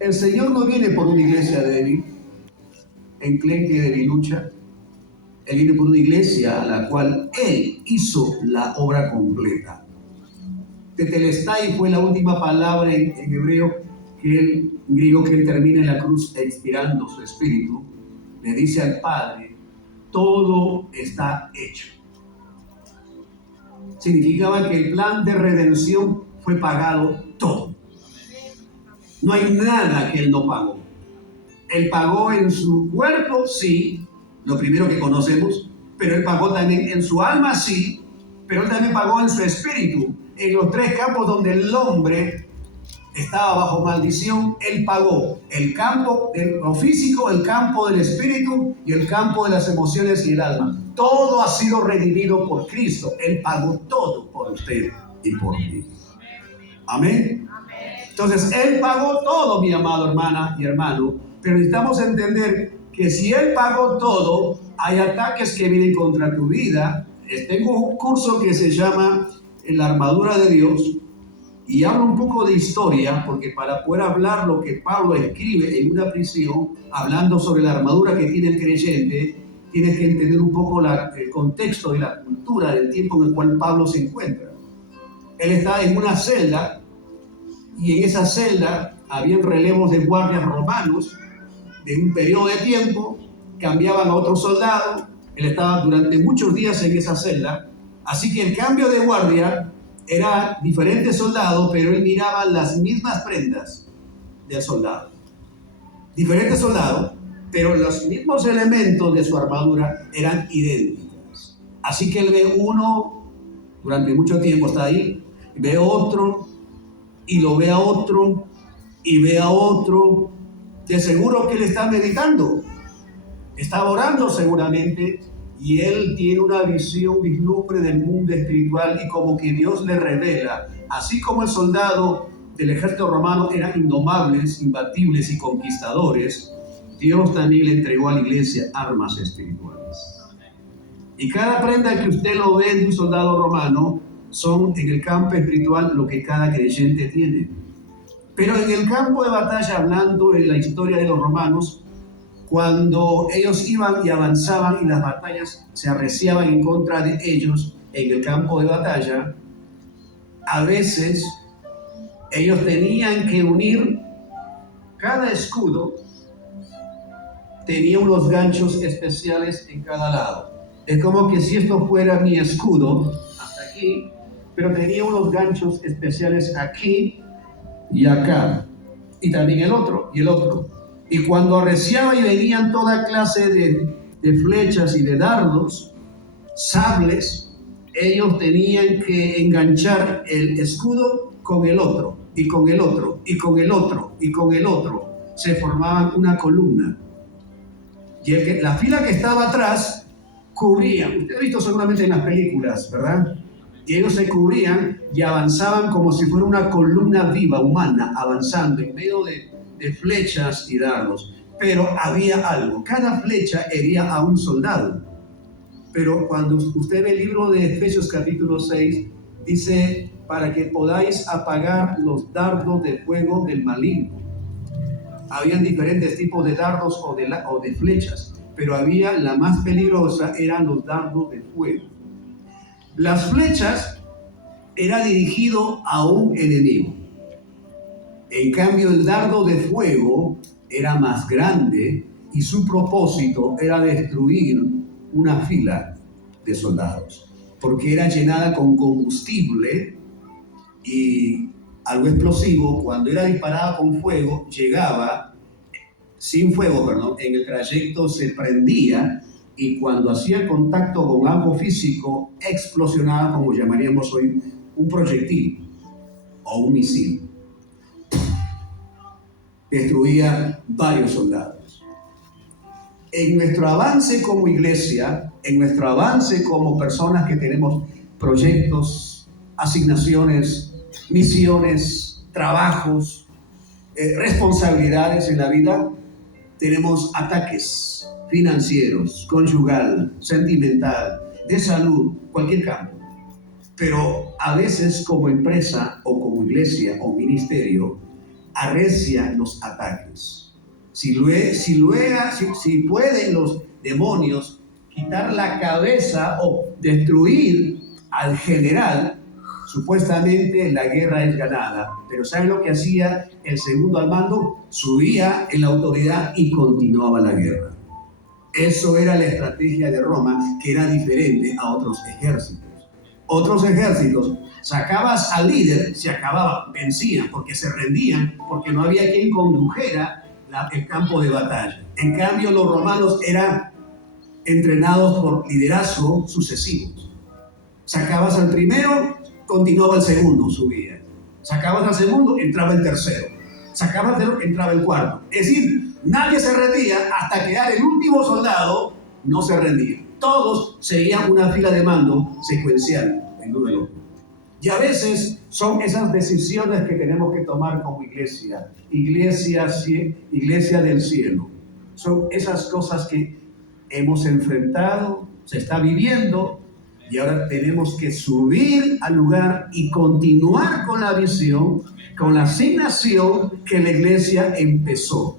El Señor no viene por una iglesia débil, enclenque y debilucha. Él viene por una iglesia a la cual Él hizo la obra completa. Tetelestai fue la última palabra en hebreo en griego que Él termina en la cruz expirando su espíritu. Le dice al Padre, todo está hecho. Significaba que el plan de redención fue pagado todo. No hay nada que Él no pagó. Él pagó en su cuerpo, sí, lo primero que conocemos, pero Él pagó también en su alma, sí, pero Él también pagó en su espíritu. En los tres campos donde el hombre estaba bajo maldición, Él pagó el campo de lo físico, el campo del espíritu y el campo de las emociones y el alma. Todo ha sido redimido por Cristo. Él pagó todo por usted y por mí. Amén. Entonces, Él pagó todo, mi amado hermana y hermano, pero necesitamos entender que si Él pagó todo, hay ataques que vienen contra tu vida. Tengo un curso que se llama La armadura de Dios y hablo un poco de historia, porque para poder hablar lo que Pablo escribe en una prisión, hablando sobre la armadura que tiene el creyente, tienes que entender un poco el contexto y la cultura del tiempo en el cual Pablo se encuentra. Él está en una celda, y en esa celda habían relevos de guardias romanos de un periodo de tiempo, cambiaban a otro soldado. Él estaba durante muchos días en esa celda, así que el cambio de guardia era diferentes soldados, pero él miraba las mismas prendas del soldado. Diferentes soldados, pero los mismos elementos de su armadura eran idénticos. Así que él ve uno, durante mucho tiempo está ahí, ve otro, y lo ve a otro, y ve a otro. De seguro que él está meditando, está orando seguramente, y él tiene una visión, vislumbre del mundo espiritual, y como que Dios le revela, así como el soldado del ejército romano eran indomables, imbatibles y conquistadores, Dios también le entregó a la iglesia armas espirituales. Y cada prenda que usted lo ve de un soldado romano son en el campo espiritual lo que cada creyente tiene. Pero en el campo de batalla, hablando en la historia de los romanos, cuando ellos iban y avanzaban y las batallas se arreciaban en contra de ellos en el campo de batalla, a veces ellos tenían que unir cada escudo, tenía unos ganchos especiales en cada lado. Es como que si esto fuera mi escudo, hasta aquí, pero tenía unos ganchos especiales aquí y acá, y también el otro y el otro. Y cuando arreciaba y venían toda clase de flechas y de dardos, sables, ellos tenían que enganchar el escudo con el otro, y con el otro, y con el otro, y con el otro. Se formaban una columna. Y la fila que estaba atrás cubría. Usted ha visto seguramente en las películas, ¿verdad? Y ellos se cubrían y avanzaban como si fuera una columna viva, humana, avanzando en medio de flechas y dardos. Pero había algo. Cada flecha hería a un soldado. Pero cuando usted ve el libro de Efesios capítulo 6, dice, para que podáis apagar los dardos de fuego del maligno. Habían diferentes tipos de dardos o de flechas, pero había la más peligrosa, eran los dardos de fuego. Las flechas era dirigido a un enemigo. En cambio, el dardo de fuego era más grande y su propósito era destruir una fila de soldados, porque era llenada con combustible y algo explosivo. Cuando era disparada con fuego, llegaba sin fuego, perdón, en el trayecto se prendía, y cuando hacía contacto con algo físico, explosionaba, como llamaríamos hoy, un proyectil o un misil. Destruía varios soldados. En nuestro avance como iglesia, en nuestro avance como personas que tenemos proyectos, asignaciones, misiones, trabajos, responsabilidades en la vida, tenemos ataques financieros, conyugal, sentimental, de salud, cualquier campo. Pero a veces como empresa o como iglesia o ministerio arrecia los ataques. Si pueden los demonios quitar la cabeza o destruir al general, supuestamente la guerra es ganada. Pero ¿saben lo que hacía el segundo al mando? Subía en la autoridad y continuaba la guerra. Eso era la estrategia de Roma, que era diferente a otros ejércitos. Otros ejércitos, sacabas al líder, se acababan, vencían, porque se rendían, porque no había quien condujera el campo de batalla. En cambio, los romanos eran entrenados por liderazgo sucesivos. Sacabas al primero, continuaba el segundo, subía. Sacabas al segundo, entraba el tercero. Sacabas al tercero, entraba el cuarto. Es decir, nadie se rendía hasta quedar el último soldado, no se rendía. Todos seguían una fila de mando secuencial, el uno del otro. Y a veces son esas decisiones que tenemos que tomar como iglesia del cielo. Son esas cosas que hemos enfrentado, se está viviendo, y ahora tenemos que subir al lugar y continuar con la visión, con la asignación que la iglesia empezó.